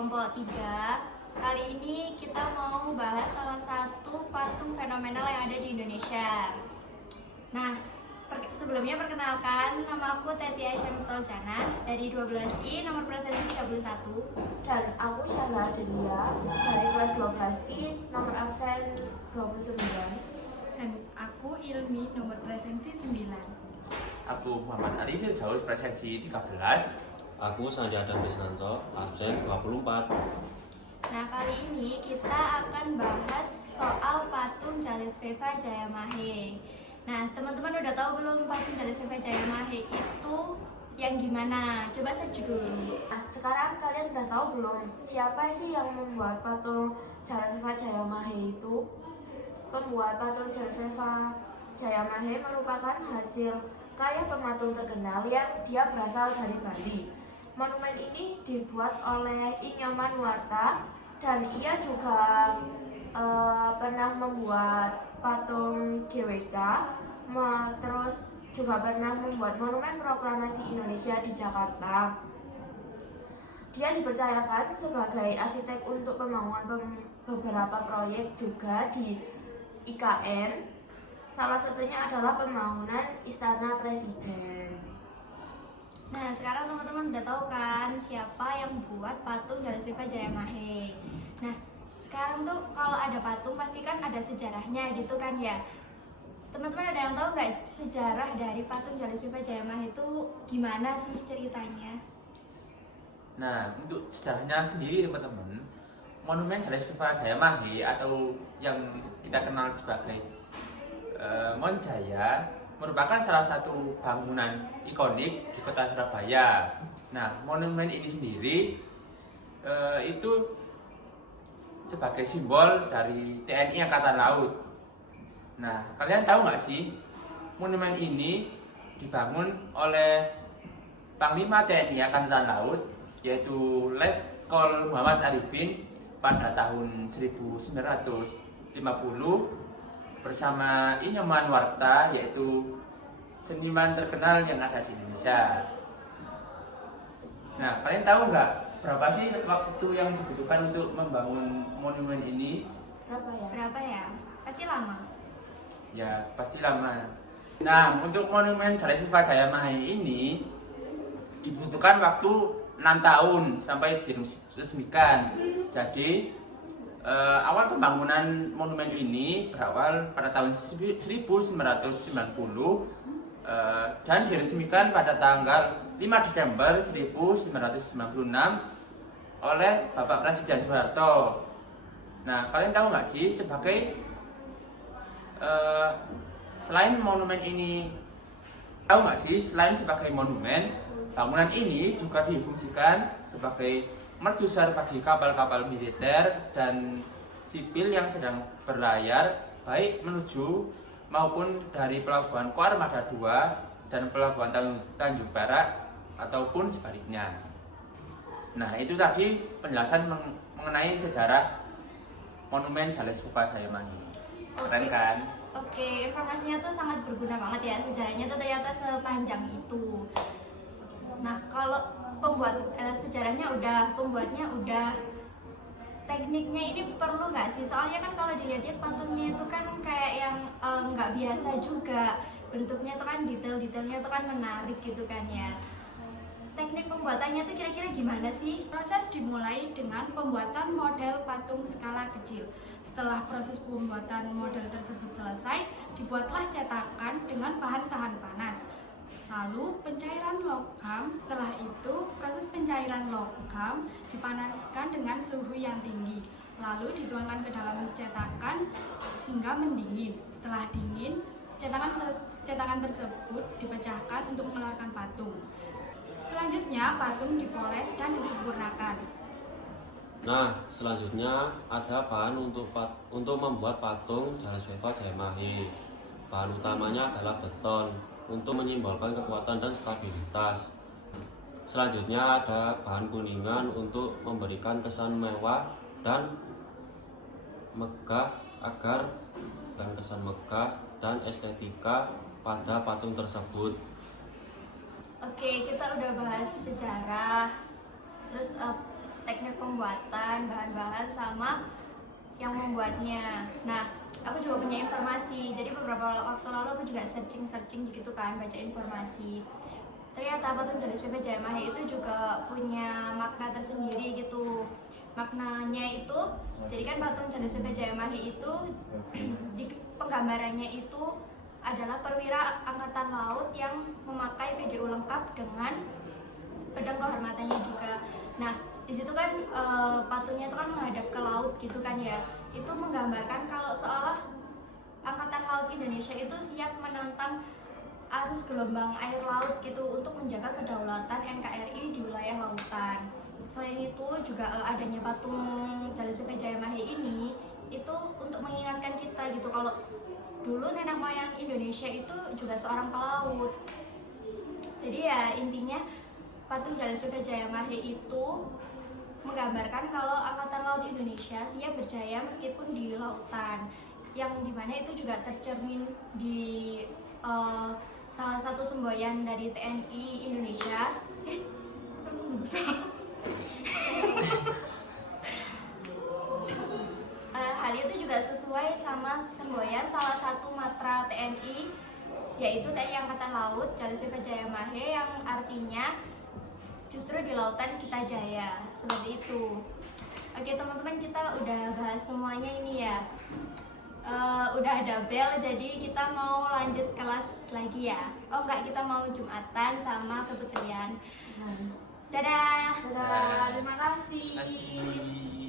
kelompok 3. Kali ini kita mau bahas salah satu patung fenomenal yang ada di Indonesia. Nah, sebelumnya perkenalkan, nama aku Teti Aisyah Muftoljana dari 12I, nomor presensi 31. Dan aku Syahla Delia dari kelas 12I, nomor absen 29. Dan aku Ilmi, nomor presensi 9. Aku Muhammad Arif Firdaus, presensi 13. Aku Sandi Adam Bisnanto, absen 24. Nah, kali ini kita akan bahas soal patung Charles Veva Jayamahe. Nah, teman-teman udah tahu belum patung Charles Veva Jayamahe itu yang gimana? Coba search dulu. Nah, sekarang kalian udah tahu belum siapa sih yang membuat patung Charles Veva Jayamahe itu? Pembuat patung Charles Veva Jayamahe merupakan hasil karya pematung terkenal yang dia berasal dari Bali. Monumen ini dibuat oleh Inyoman Nuarta dan ia juga pernah membuat patung GWK, terus juga pernah membuat monumen proklamasi Indonesia di Jakarta. Dia dipercayakan sebagai arsitek untuk pembangunan beberapa proyek juga di IKN. Salah satunya adalah pembangunan Istana Presiden. Nah, sekarang teman-teman udah tahu kan siapa yang buat patung Charles Veva Jayamahe. Nah, sekarang tuh kalau ada patung pasti kan ada sejarahnya gitu kan ya. Teman-teman ada yang tahu nggak sejarah dari patung Charles Veva Jayamahe itu gimana sih ceritanya? Nah, untuk sejarahnya sendiri teman-teman, monumen Charles Veva Jayamahe atau yang kita kenal sebagai Mon Jaya merupakan salah satu bangunan ikonik di kota Surabaya. Nah, monumen ini sendiri itu sebagai simbol dari TNI Angkatan Laut. Nah, kalian tahu nggak sih, monumen ini dibangun oleh Panglima TNI Angkatan Laut, yaitu Letkol Muhammad Arifin pada tahun 1950 bersama Inyoman Nuarta, yaitu seniman terkenal yang ada di Indonesia. Nah, kalian tahu nggak berapa sih waktu yang dibutuhkan untuk membangun monumen ini? Berapa ya? Pasti lama. Ya, pasti lama. Nah, untuk monumen Charles Veva Jayamahe ini dibutuhkan waktu 6 tahun sampai diresmikan. Jadi awal pembangunan monumen ini berawal pada tahun 1990 dan diresmikan pada tanggal 5 Desember 1996 oleh Bapak Presiden Soeharto. Nah, kalian tahu nggak sih selain monumen ini, selain sebagai monumen, bangunan ini juga difungsikan sebagai mercusuar bagi kapal-kapal militer dan sipil yang sedang berlayar baik menuju maupun dari pelabuhan Koarmada II dan pelabuhan Tanjung Perak ataupun sebaliknya. Nah, itu tadi penjelasan mengenai sejarah monumen Charles Veva Jayamahe. Keren kan? Oke, informasinya tuh sangat berguna banget ya. Sejarahnya tuh ternyata sepanjang itu. Nah, kalau sejarahnya udah, pembuatnya udah, tekniknya ini perlu nggak sih? Soalnya kan kalau dilihat-lihat patungnya itu kan kayak yang nggak biasa juga. Bentuknya itu kan detail-detailnya itu kan menarik gitu kan ya. Teknik pembuatannya itu kira-kira gimana sih? Proses dimulai dengan pembuatan model patung skala kecil. Setelah proses pembuatan model tersebut selesai, dibuatlah cetakan dengan bahan tahan panas. Lalu pencairan logam, setelah itu proses pencairan logam dipanaskan dengan suhu yang tinggi. Lalu dituangkan ke dalam cetakan sehingga mendingin. Setelah dingin, cetakan tersebut dipecahkan untuk mengeluarkan patung. Selanjutnya patung dipoles dan disempurnakan. Nah, selanjutnya ada bahan untuk membuat patung Charles Veva Jayamahe. Bahan utamanya adalah beton untuk menyimbolkan kekuatan dan stabilitas. Selanjutnya ada bahan kuningan untuk memberikan kesan mewah dan megah dan estetika pada patung tersebut. Oke, kita udah bahas sejarah, terus teknik pembuatan, bahan-bahan sama yang membuatnya. Nah, aku juga punya informasi. Jadi beberapa waktu lalu aku juga searching gitu kan, baca informasi. Ternyata patung Jalis PP Jaya Mahe itu juga punya makna tersendiri gitu. Maknanya itu, jadi kan patung Jalis PP Jaya Mahe itu di penggambarannya itu adalah perwira angkatan laut yang memakai PDU lengkap dengan pedang kehormatannya juga. Nah, di situ kan patungnya itu kan menghadap ke laut gitu kan ya. Itu menggambarkan kalau seolah angkatan laut Indonesia itu siap menantang arus gelombang air laut gitu untuk menjaga kedaulatan NKRI di wilayah lautan. Selain itu juga adanya patung Jalis PP Jaya Mahe ini itu untuk mengingatkan kita gitu kalau dulu nenek moyang Indonesia itu juga seorang pelaut. Jadi ya intinya patung Jalis PP Jaya Mahe itu menggambarkan kalau angkatan laut Indonesia siap berjaya meskipun di lautan, yang dimana itu juga tercermin di salah satu semboyan dari TNI Indonesia. Hal itu juga sesuai sama semboyan salah satu matra TNI, yaitu TNI Angkatan Laut Jalis PP Jaya Mahe, yang artinya justru di lautan kita jaya, seperti itu. Oke teman-teman, kita udah bahas semuanya ini ya. Udah ada bel, jadi kita mau lanjut kelas lagi ya. Oh enggak, kita mau Jumatan sama keputrian. Dadah. Dadah, terima kasih. Terima kasih.